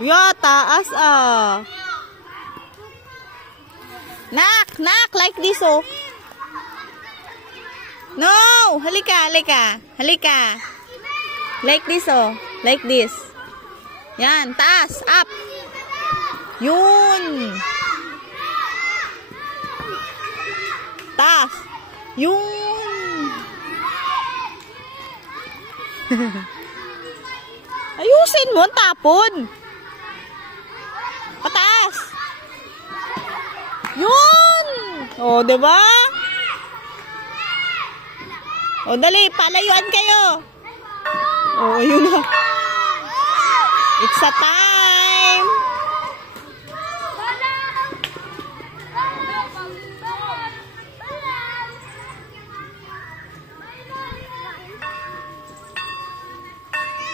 Yo, taas ah. Nak, like this oh. No, halika. Like this oh, like this. Yan, taas, up. Yun. Taas. Yun. Ayusin mo, tapon. Pataas. Yun. O, diba? O, dali, palayuan kayo. O, yun na. It's a time.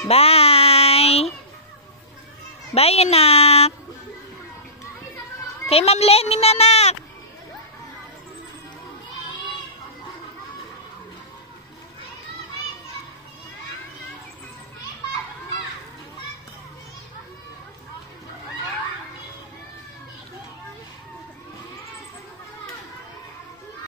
Bye. Bye, anak. Kay Ma'am Lenny na, anak.